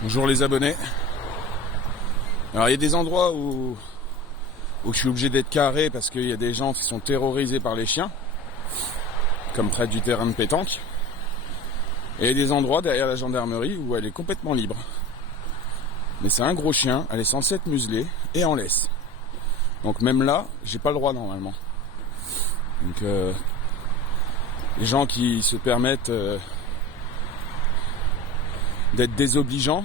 Bonjour les abonnés. Alors il y a des endroits où je suis obligé d'être carré parce qu'il y a des gens qui sont terrorisés par les chiens, comme près du terrain de pétanque. Et il y a des endroits derrière la gendarmerie où elle est complètement libre. Mais c'est un gros chien, elle est censée être muselée et en laisse. Donc même là, j'ai pas le droit normalement. Donc les gens qui se permettent d'être désobligeants,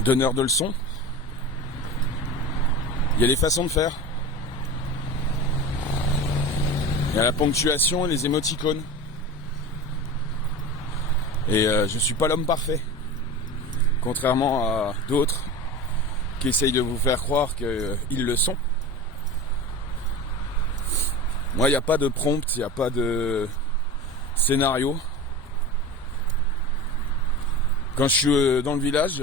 donneurs de leçons, il y a des façons de faire. Il y a la ponctuation et les émoticônes. Et je suis pas l'homme parfait. Contrairement à d'autres qui essayent de vous faire croire qu'ils le sont. Moi, il n'y a pas de prompt, il n'y a pas de scénario. Quand je suis dans le village,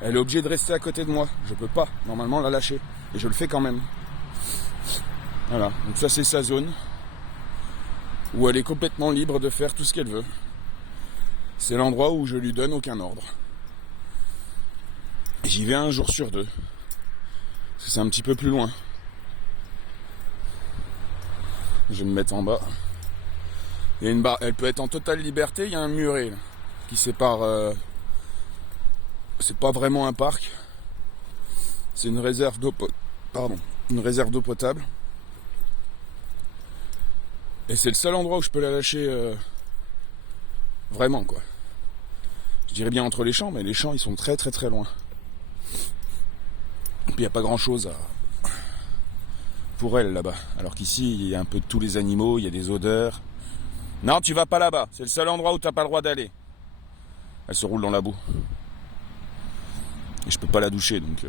elle est obligée de rester à côté de moi. Je peux pas, normalement, la lâcher. Et je le fais quand même. Voilà, donc ça c'est sa zone où elle est complètement libre de faire tout ce qu'elle veut. C'est l'endroit où je lui donne aucun ordre. J'y vais un jour sur deux. Parce que c'est un petit peu plus loin. Je vais me mettre en bas. Il y a une barre, elle peut être en totale liberté, il y a un muret là, qui sépare. C'est pas vraiment un parc. C'est une réserve d'eau une réserve d'eau potable. Et c'est le seul endroit où je peux la lâcher vraiment quoi. Je dirais bien entre les champs, mais les champs ils sont très très très loin. Et puis il n'y a pas grand chose pour elle là-bas. Alors qu'ici il y a un peu de tous les animaux, il y a des odeurs. Non, tu vas pas là-bas, c'est le seul endroit où t'as pas le droit d'aller. Elle se roule dans la boue. Et je peux pas la doucher donc.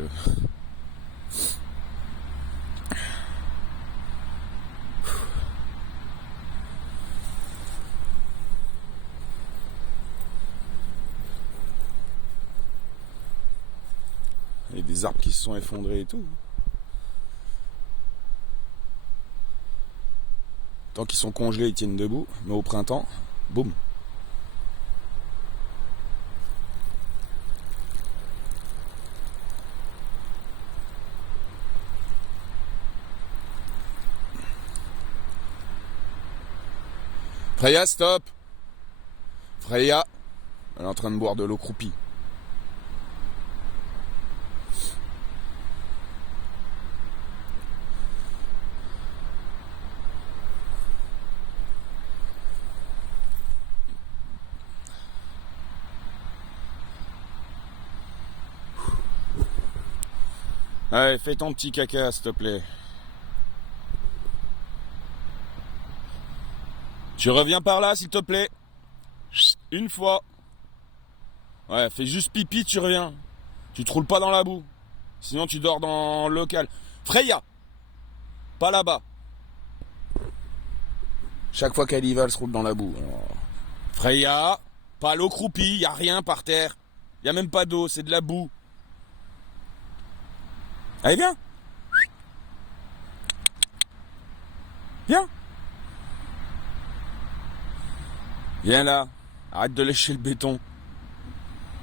Il y a des arbres qui se sont effondrés et tout. Tant qu'ils sont congelés, ils tiennent debout. Mais au printemps, boum. Freya, stop! Freya, elle est en train de boire de l'eau croupie. Allez, fais ton petit caca, s'il te plaît. Tu reviens par là, s'il te plaît. Une fois. Ouais, fais juste pipi, tu reviens. Tu te roules pas dans la boue. Sinon, tu dors dans le local. Freya! Pas là-bas. Chaque fois qu'elle y va, elle se roule dans la boue. Alors, Freya! Pas l'eau croupie, y a rien par terre. Y a même pas d'eau, c'est de la boue. Allez, viens! Viens! Viens là. Arrête de lécher le béton.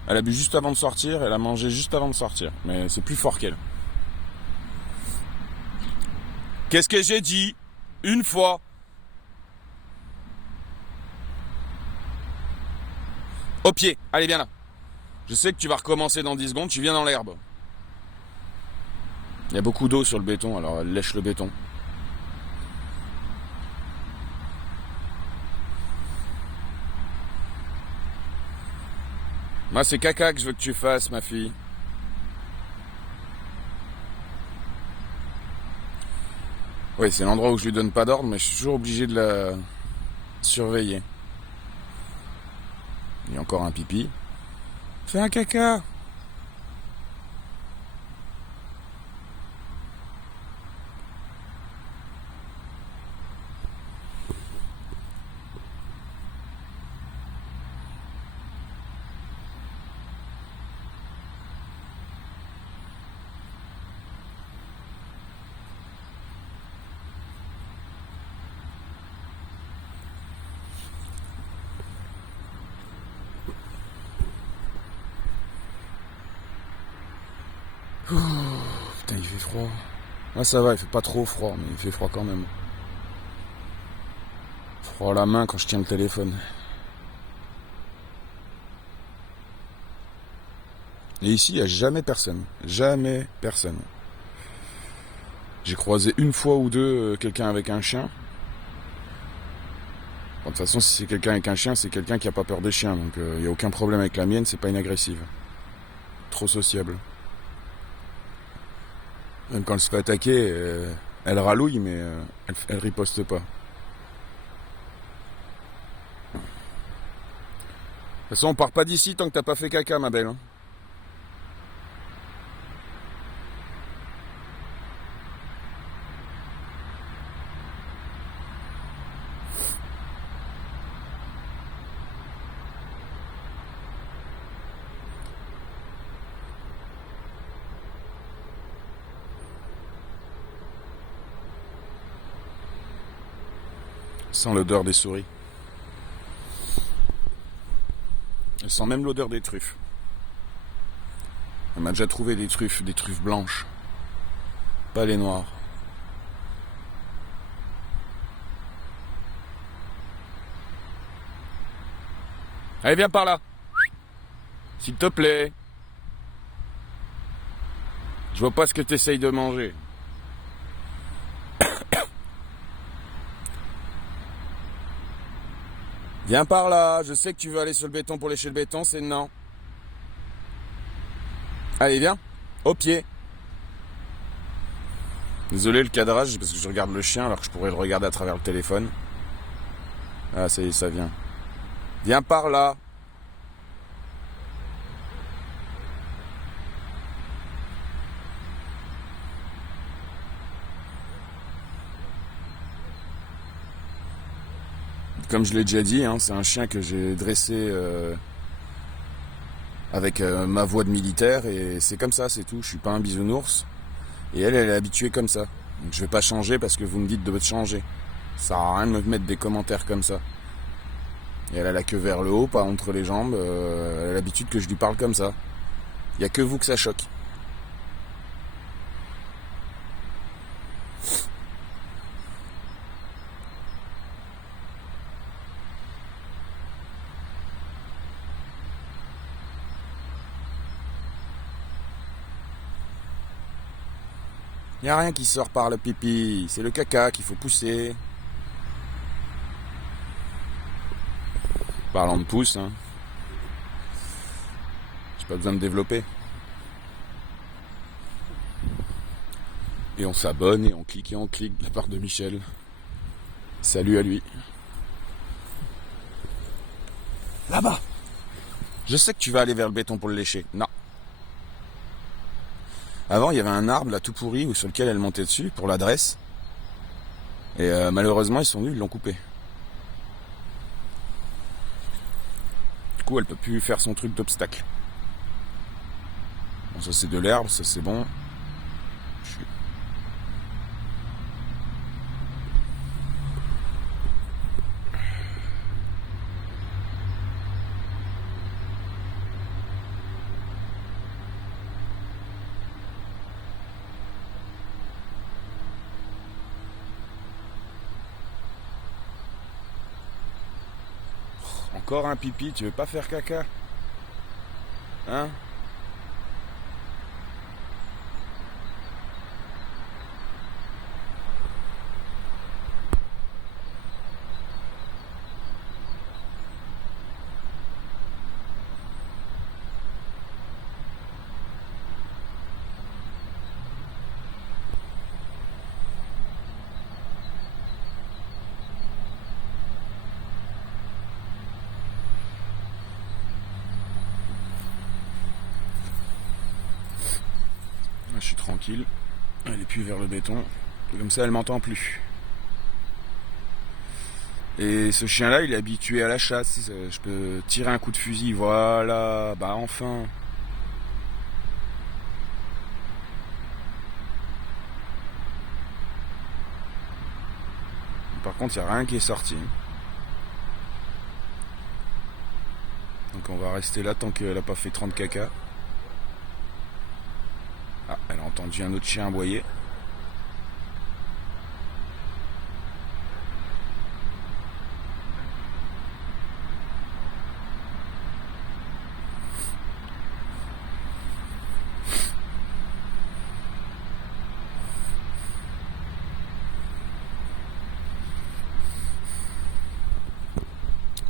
Elle a bu juste avant de sortir, elle a mangé juste avant de sortir. Mais c'est plus fort qu'elle. Qu'est-ce que j'ai dit? Une fois. Au pied. Allez, viens là. Je sais que tu vas recommencer dans 10 secondes, tu viens dans l'herbe. Il y a beaucoup d'eau sur le béton, alors elle lèche le béton. Moi, c'est caca que je veux que tu fasses, ma fille. Oui, c'est l'endroit où je lui donne pas d'ordre, mais je suis toujours obligé de la surveiller. Il y a encore un pipi. Fais un caca. Ouh, putain, il fait froid. Ah, ça va, il fait pas trop froid, mais il fait froid quand même. Froid à la main quand je tiens le téléphone. Et ici, il n'y a jamais personne. Jamais personne. J'ai croisé une fois ou deux quelqu'un avec un chien. Bon, de toute façon, si c'est quelqu'un avec un chien, c'est quelqu'un qui n'a pas peur des chiens. Donc il n'y a aucun problème avec la mienne, c'est pas une agressive. Trop sociable. Même quand elle se fait attaquer, elle rallouille, mais elle riposte pas. De toute façon, on part pas d'ici tant que t'as pas fait caca, ma belle. Hein. Sans l'odeur des souris. Elle sent même l'odeur des truffes. Elle m'a déjà trouvé des truffes blanches. Pas les noires. Allez, viens par là. S'il te plaît. Je vois pas ce que tu essayes de manger. Viens par là, je sais que tu veux aller sur le béton pour lécher le béton, c'est non. Allez, viens, au pied. Désolé le cadrage, parce que je regarde le chien alors que je pourrais le regarder à travers le téléphone. Ah, ça y est, ça vient. Viens par là. Comme je l'ai déjà dit, hein, c'est un chien que j'ai dressé avec ma voix de militaire et c'est comme ça, c'est tout. Je suis pas un bisounours et elle est habituée comme ça. Donc je vais pas changer parce que vous me dites de changer. Ça sert à rien de me mettre des commentaires comme ça. Et elle a la queue vers le haut, pas entre les jambes. Elle a l'habitude que je lui parle comme ça. Il y a que vous que ça choque. Il n'y a rien qui sort par le pipi, c'est le caca qu'il faut pousser. Parlant de pouce, hein. J'ai pas besoin de développer. Et on s'abonne et on clique de la part de Michel. Salut à lui. Là-bas. Je sais que tu vas aller vers le béton pour le lécher. Non. Avant, il y avait un arbre là tout pourri sur lequel elle montait dessus pour l'adresse. Et malheureusement, ils sont venus, ils l'ont coupé. Du coup, elle peut plus faire son truc d'obstacle. Bon, ça c'est de l'herbe, ça c'est bon. Encore un pipi, tu veux pas faire caca? Hein? Je suis tranquille. Elle est plus vers le béton. Comme ça, elle m'entend plus. Et ce chien-là, il est habitué à la chasse. Je peux tirer un coup de fusil. Voilà. Bah enfin. Par contre, il n'y a rien qui est sorti. Donc on va rester là tant qu'elle n'a pas fait 30 caca. Ah, entendu un autre chien aboyer.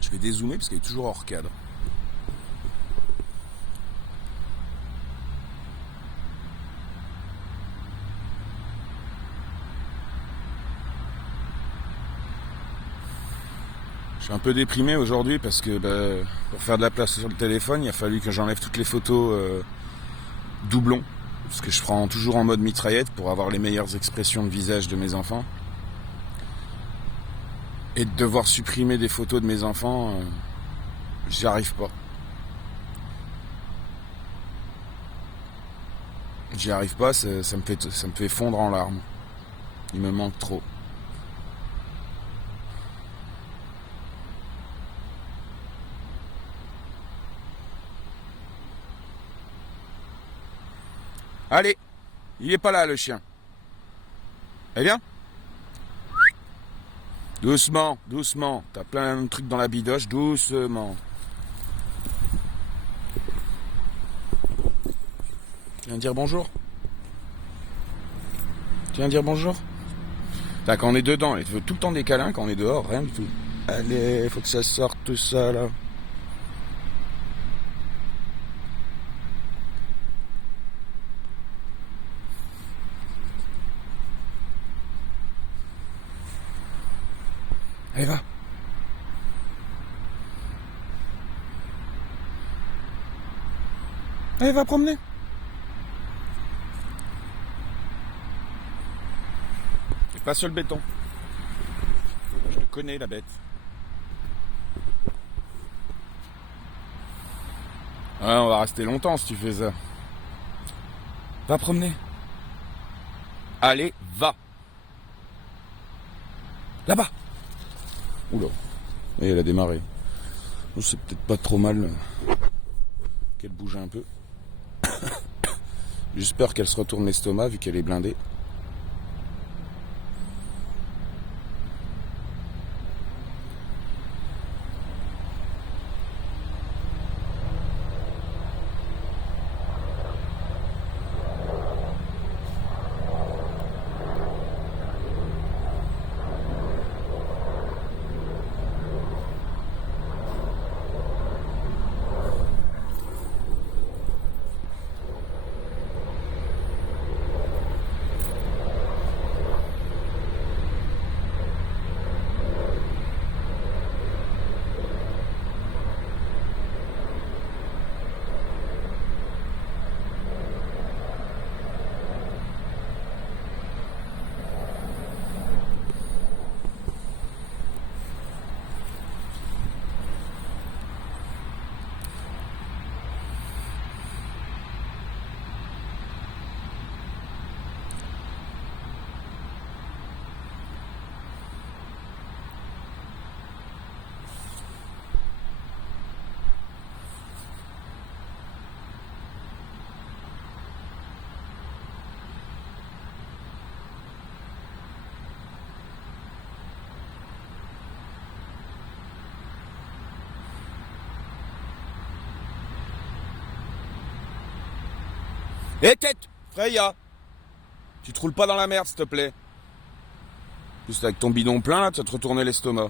Je vais dézoomer parce qu'elle est toujours hors cadre. Je suis un peu déprimé aujourd'hui parce que pour faire de la place sur le téléphone, il a fallu que j'enlève toutes les photos doublons. Parce que je prends toujours en mode mitraillette pour avoir les meilleures expressions de visage de mes enfants. Et de devoir supprimer des photos de mes enfants, j'y arrive pas. J'y arrive pas, ça me fait fondre en larmes. Il me manque trop. Allez, il est pas là le chien. Eh bien ? Doucement, doucement. T'as plein de trucs dans la bidoche, doucement. Tu viens dire bonjour ? Tu viens dire bonjour ? Quand on est dedans, il veut tout le temps des câlins, quand on est dehors, rien du tout. Allez, faut que ça sorte tout ça là. Allez, va. Allez, va promener. C'est pas sur le béton. Je le connais, la bête. Ouais, on va rester longtemps si tu fais ça. Va promener. Allez, va. Là-bas. Oula. Et elle a démarré. C'est peut-être pas trop mal qu'elle bouge un peu. Juste peur qu'elle se retourne l'estomac vu qu'elle est blindée. Hé tête, Freya, tu te roules pas dans la merde s'il te plaît. Juste avec ton bidon plein là, tu vas te retourner l'estomac.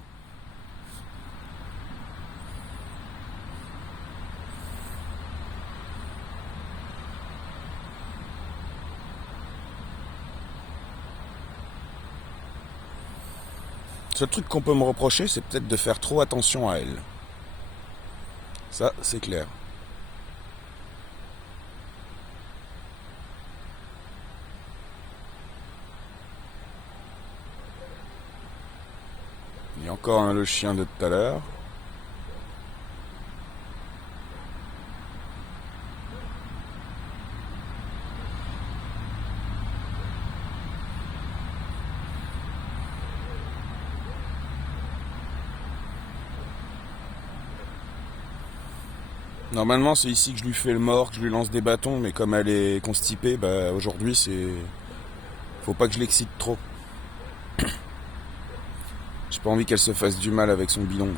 Ce truc qu'on peut me reprocher, c'est peut-être de faire trop attention à elle. Ça, c'est clair. Il y a encore le chien de tout à l'heure. Normalement, c'est ici que je lui fais le mort, que je lui lance des bâtons, mais comme elle est constipée, bah aujourd'hui, c'est. Faut pas que je l'excite trop. J'ai pas envie qu'elle se fasse du mal avec son bidon.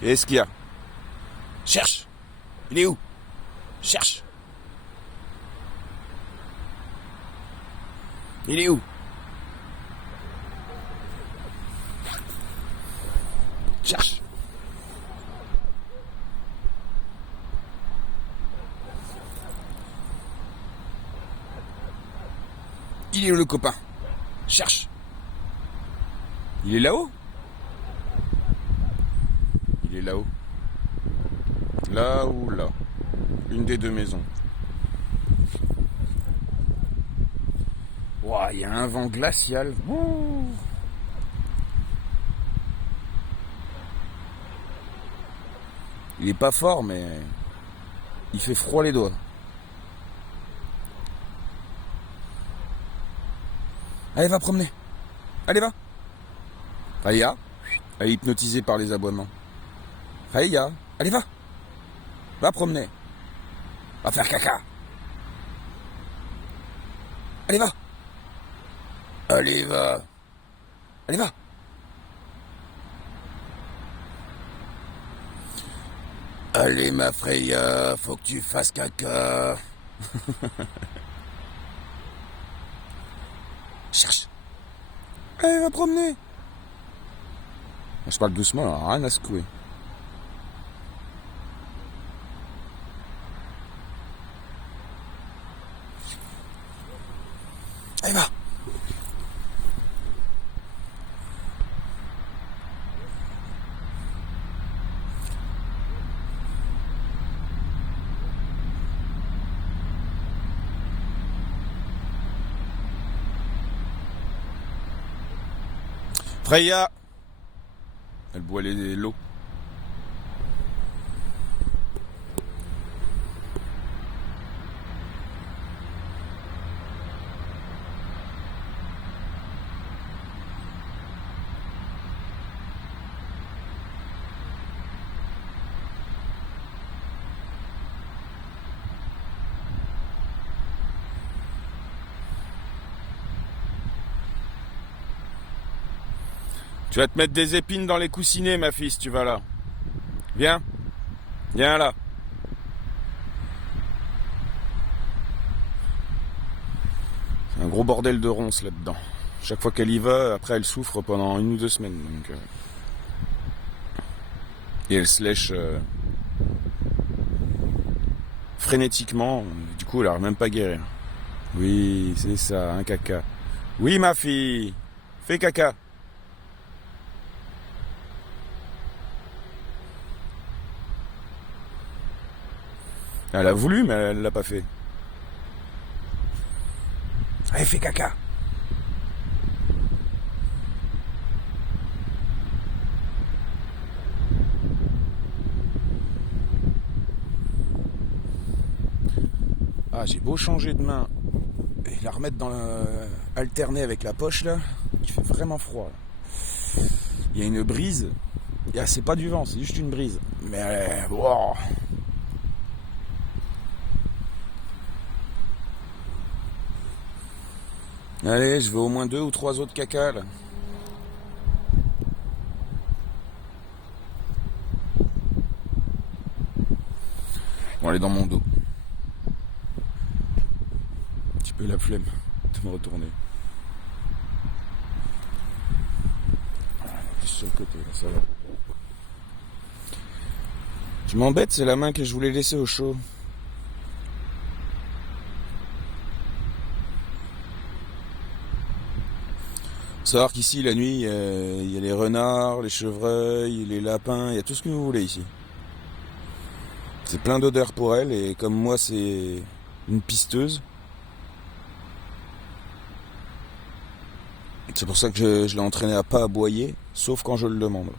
Qu'est-ce qu'il y a? Cherche! Il est où? Cherche! Il est où? Cherche! Il est où le copain? Cherche! Il est là-haut? Il est là-haut. Là ou là? Une des deux maisons. Ouah, il y a un vent glacial. Ouh. Il est pas fort, mais il fait froid les doigts. Allez, va promener. Allez, va. Raya, elle est hypnotisée par les aboiements. Raya, allez, va. Va promener. Va faire caca. Allez, va. Allez, va. Allez, va. Allez, ma Freya, faut que tu fasses caca. Cherche. Allez, va promener. Je parle doucement, là, rien à secouer. Allez, va. Freya. Elle boit l'eau. Tu vas te mettre des épines dans les coussinets, ma fille, si tu vas là. Viens. Viens là. C'est un gros bordel de ronces là-dedans. Chaque fois qu'elle y va, après elle souffre pendant 1 ou 2 semaines. Donc, et elle se lèche frénétiquement. Du coup, elle n'arrive même pas à guérir. Oui, c'est ça, un caca. Oui, ma fille. Fais caca. Elle a voulu, mais elle l'a pas fait. Allez, fais caca. Ah, j'ai beau changer de main et la remettre dans alterner avec la poche là, il fait vraiment froid. Là. Il y a une brise. C'est pas du vent, c'est juste une brise. Mais wow. Allez, je veux au moins 2 ou 3 autres caca là. Bon, elle est dans mon dos. Un petit peu la flemme de me retourner. Juste sur le côté, là, ça va. Je m'embête, c'est la main que je voulais laisser au chaud. Faut savoir qu'ici, la nuit, il y a les renards, les chevreuils, les lapins, il y a tout ce que vous voulez ici. C'est plein d'odeurs pour elle, et comme moi, c'est une pisteuse. C'est pour ça que je l'ai entraînée à pas aboyer, sauf quand je le demande.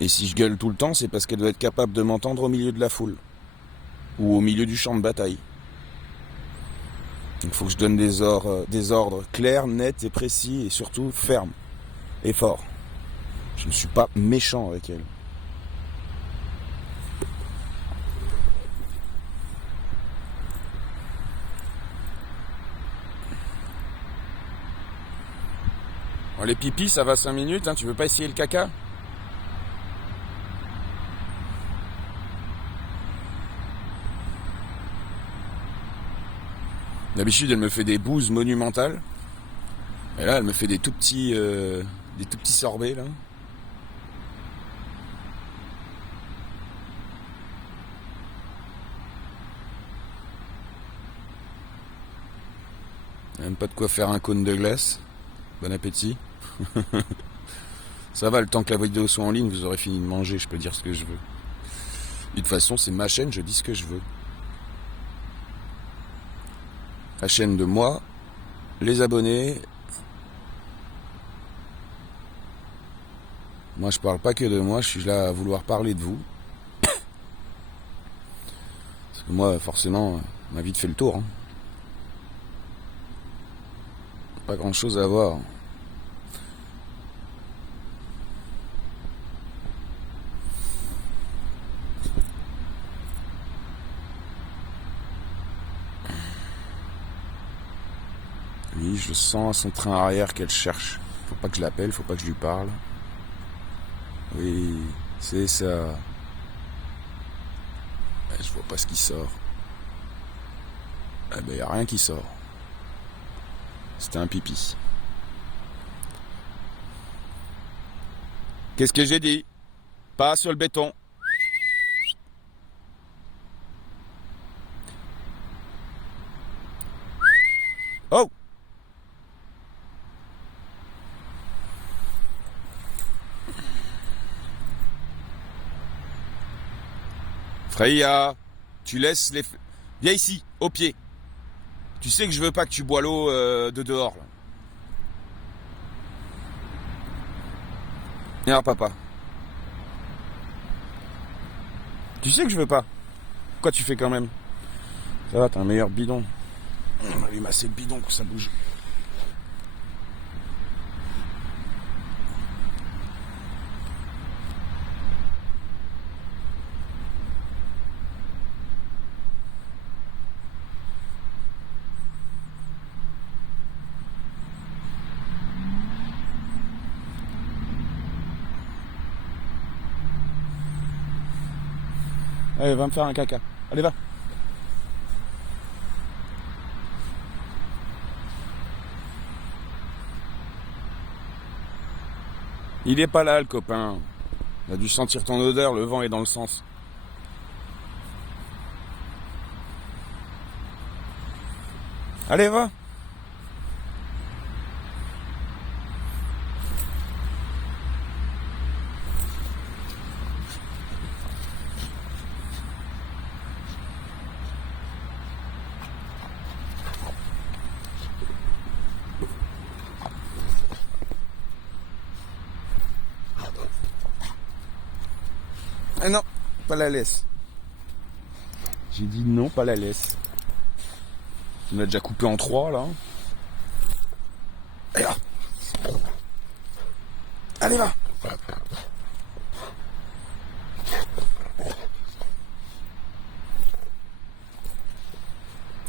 Et si je gueule tout le temps, c'est parce qu'elle doit être capable de m'entendre au milieu de la foule. Ou au milieu du champ de bataille. Il faut que je donne des ordres clairs, nets et précis et surtout fermes et forts. Je ne suis pas méchant avec elle. Bon, les pipis, ça va 5 minutes, hein, tu veux pas essayer le caca? D'habitude, elle me fait des bouses monumentales. Et là, elle me fait des tout petits sorbets, là. Même pas de quoi faire un cône de glace. Bon appétit. Ça va, le temps que la vidéo soit en ligne, vous aurez fini de manger, je peux dire ce que je veux. Et de toute façon, c'est ma chaîne, je dis ce que je veux. La chaîne de moi, les abonnés. Moi, je parle pas que de moi, je suis là à vouloir parler de vous. Parce que moi, forcément, ma vie fait le tour. Hein. Pas grand chose à voir. Oui, je sens à son train arrière qu'elle cherche. Faut pas que je l'appelle, faut pas que je lui parle. Oui, c'est ça. Je vois pas ce qui sort. Eh ben, y a rien qui sort. C'était un pipi. Qu'est-ce que j'ai dit? Pas sur le béton. Oh! Freya, tu laisses les... Viens ici, au pied. Tu sais que je veux pas que tu bois l'eau de dehors, là. Viens, papa. Tu sais que je veux pas. Pourquoi tu fais quand même? Ça va, t'as un meilleur bidon. On va lui masser le bidon pour que ça bouge. Allez, va me faire un caca. Allez, va. Il est pas là, le copain. Il a dû sentir ton odeur, le vent est dans le sens. Allez, va. Ah non, pas la laisse. J'ai dit non, pas la laisse. On a déjà coupé en 3 là. Allez, va. Allez, va.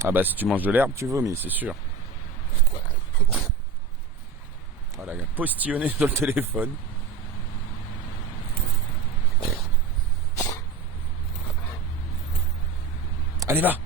Ah bah si tu manges de l'herbe, tu vomis, c'est sûr. Voilà, il a postillonné sur le téléphone. Allez, va.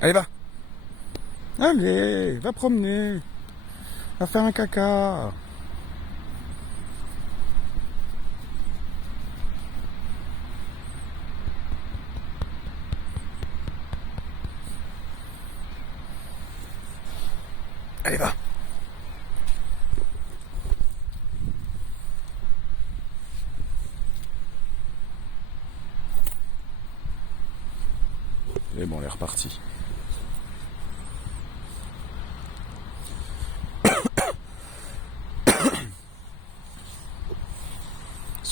Allez, va. Allez, va promener. Va faire un caca. Allez, va. Et bon, on est reparti.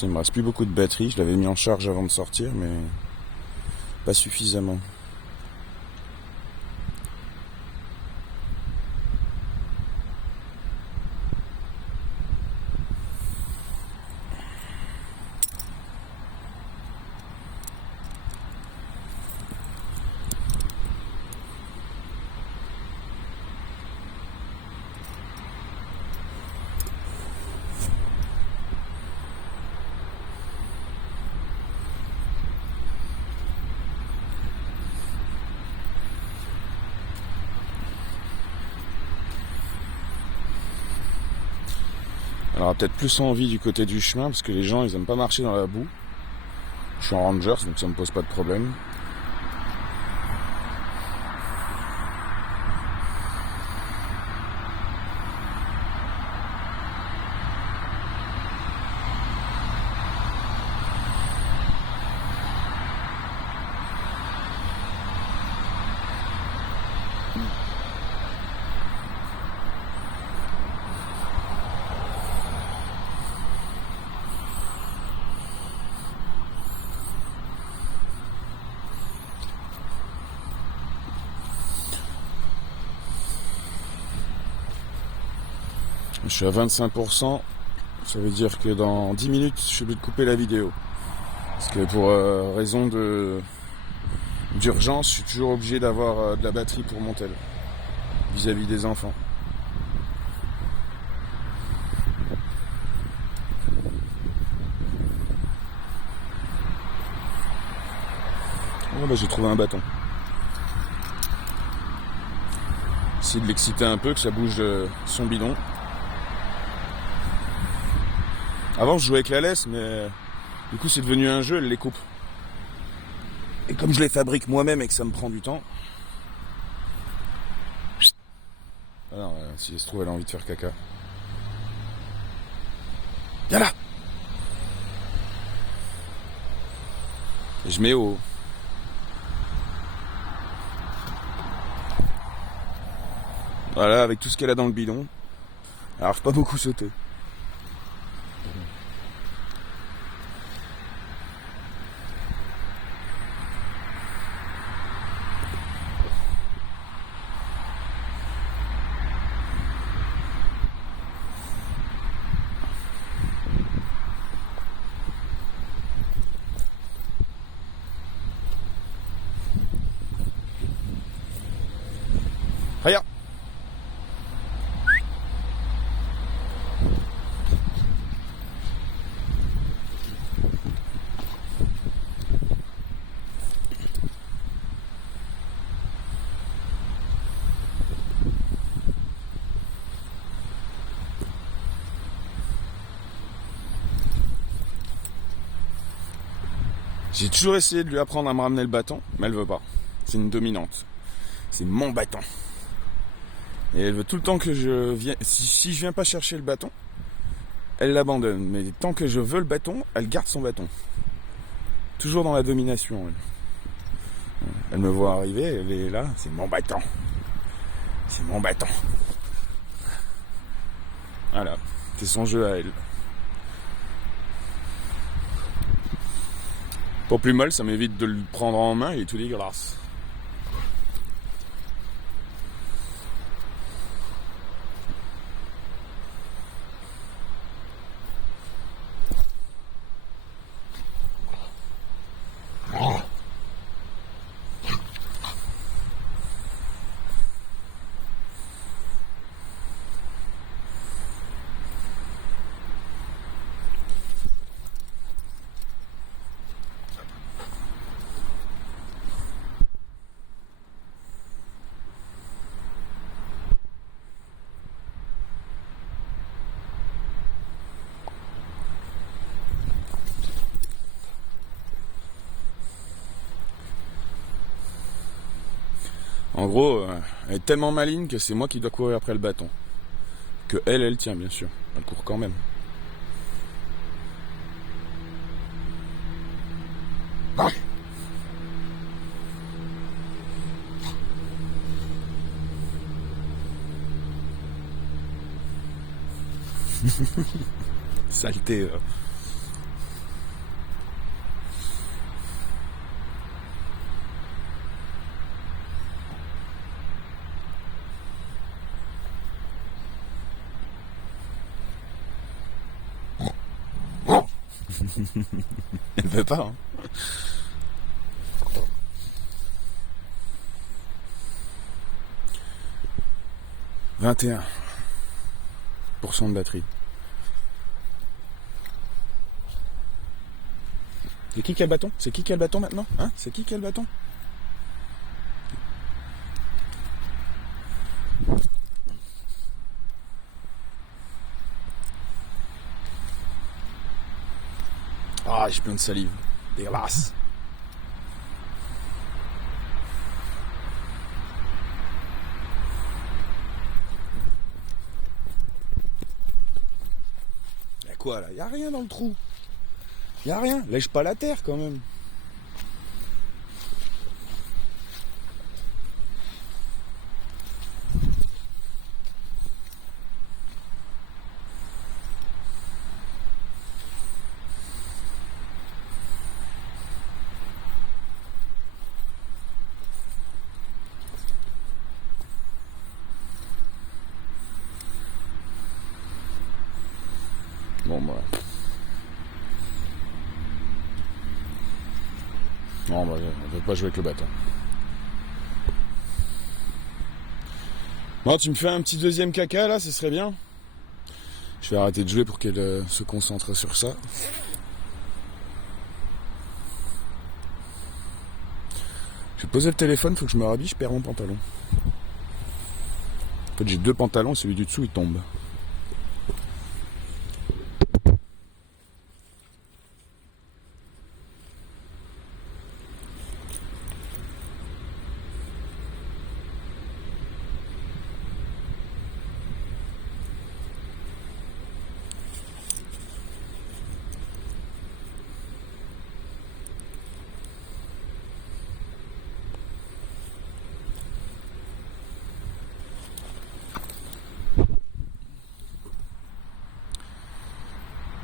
Il me reste plus beaucoup de batterie. Je l'avais mis en charge avant de sortir, mais pas suffisamment. Alors peut-être plus envie du côté du chemin parce que les gens ils aiment pas marcher dans la boue. Je suis en Rangers donc ça me pose pas de problème. Je suis à 25%, ça veut dire que dans 10 minutes, je suis obligé de couper la vidéo. Parce que pour raison d'urgence, je suis toujours obligé d'avoir de la batterie pour mon tel, vis-à-vis des enfants. Oh, bah, j'ai trouvé un bâton. Essayer de l'exciter un peu, que ça bouge son bidon. Avant je jouais avec la laisse, mais du coup c'est devenu un jeu, elle les coupe. Et comme je les fabrique moi-même et que ça me prend du temps... Alors, si elle se trouve elle a envie de faire caca. Viens là. Et je mets au... Voilà, avec tout ce qu'elle a dans le bidon. Elle n'arrive pas beaucoup sauter. Regarde. J'ai toujours essayé de lui apprendre à me ramener le bâton, mais elle veut pas. C'est une dominante. C'est mon bâton. Et elle veut tout le temps que je vienne... Si je viens pas chercher le bâton, elle l'abandonne. Mais tant que je veux le bâton, elle garde son bâton. Toujours dans la domination. Elle me voit arriver, elle est là, c'est mon bâton. C'est mon bâton. Voilà, c'est son jeu à elle. Pour plus mal, ça m'évite de le prendre en main, il est tout dégueulasse. En gros, elle est tellement maligne que c'est moi qui dois courir après le bâton. Que elle tient bien sûr. Elle court quand même. Saleté. Elle veut pas, hein. 21% de batterie. C'est qui a le bâton? C'est qui a le bâton maintenant? Hein? C'est qui a le bâton? Ah, j'ai plein de salive. Dégueulasse. Y'a quoi là? Y'a rien dans le trou. Y'a rien. Lèche pas la terre quand même. Bon bah. Non bah on va pas jouer avec le bâton. Bon, tu me fais un petit deuxième caca là, ce serait bien. Je vais arrêter de jouer pour qu'elle se concentre sur ça. Je vais poser le téléphone, faut que je me rhabille, je perds mon pantalon. En fait j'ai 2 pantalons, celui du dessous il tombe.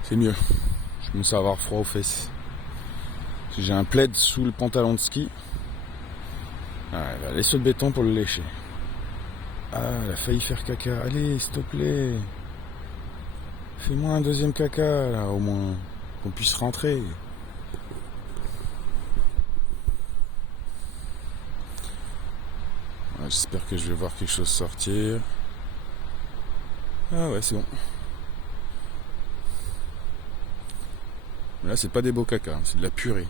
C'est mieux. Je commence à avoir froid aux fesses. J'ai un plaid sous le pantalon de ski. Ah, elle va aller sur le béton pour le lécher. Ah, elle a failli faire caca. Allez, s'il te plaît. Fais-moi un deuxième caca, là, au moins. Qu'on puisse rentrer. Ouais, j'espère que je vais voir quelque chose sortir. Ah ouais, c'est bon. Mais là, c'est pas des beaux caca, c'est de la purée.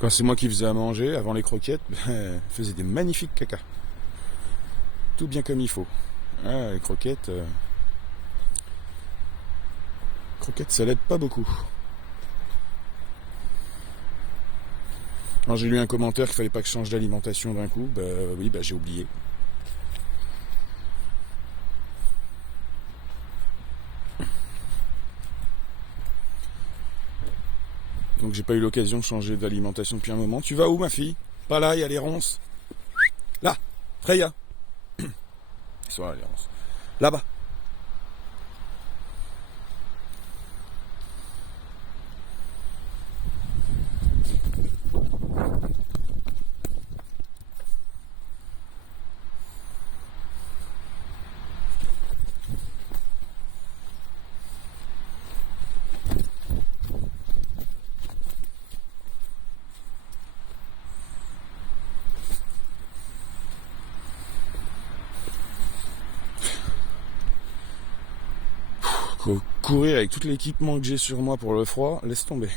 Quand c'est moi qui faisais à manger, avant les croquettes, elle faisait des magnifiques caca. Tout bien comme il faut. Ah, les croquettes... Croquettes, ça l'aide pas beaucoup. Alors j'ai lu un commentaire qu'il fallait pas que je change d'alimentation d'un coup. Bah oui, bah j'ai oublié. Donc j'ai pas eu l'occasion de changer d'alimentation depuis un moment. Tu vas où ma fille? Pas là, il y a les ronces. Là, Freya. Ils sont là les ronces. Là-bas. Courir avec tout l'équipement que j'ai sur moi pour le froid, laisse tomber.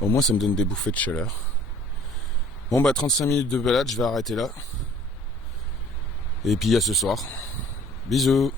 Au moins ça me donne des bouffées de chaleur. Bon bah 35 minutes de balade, je vais arrêter là. Et puis à ce soir. Bisous.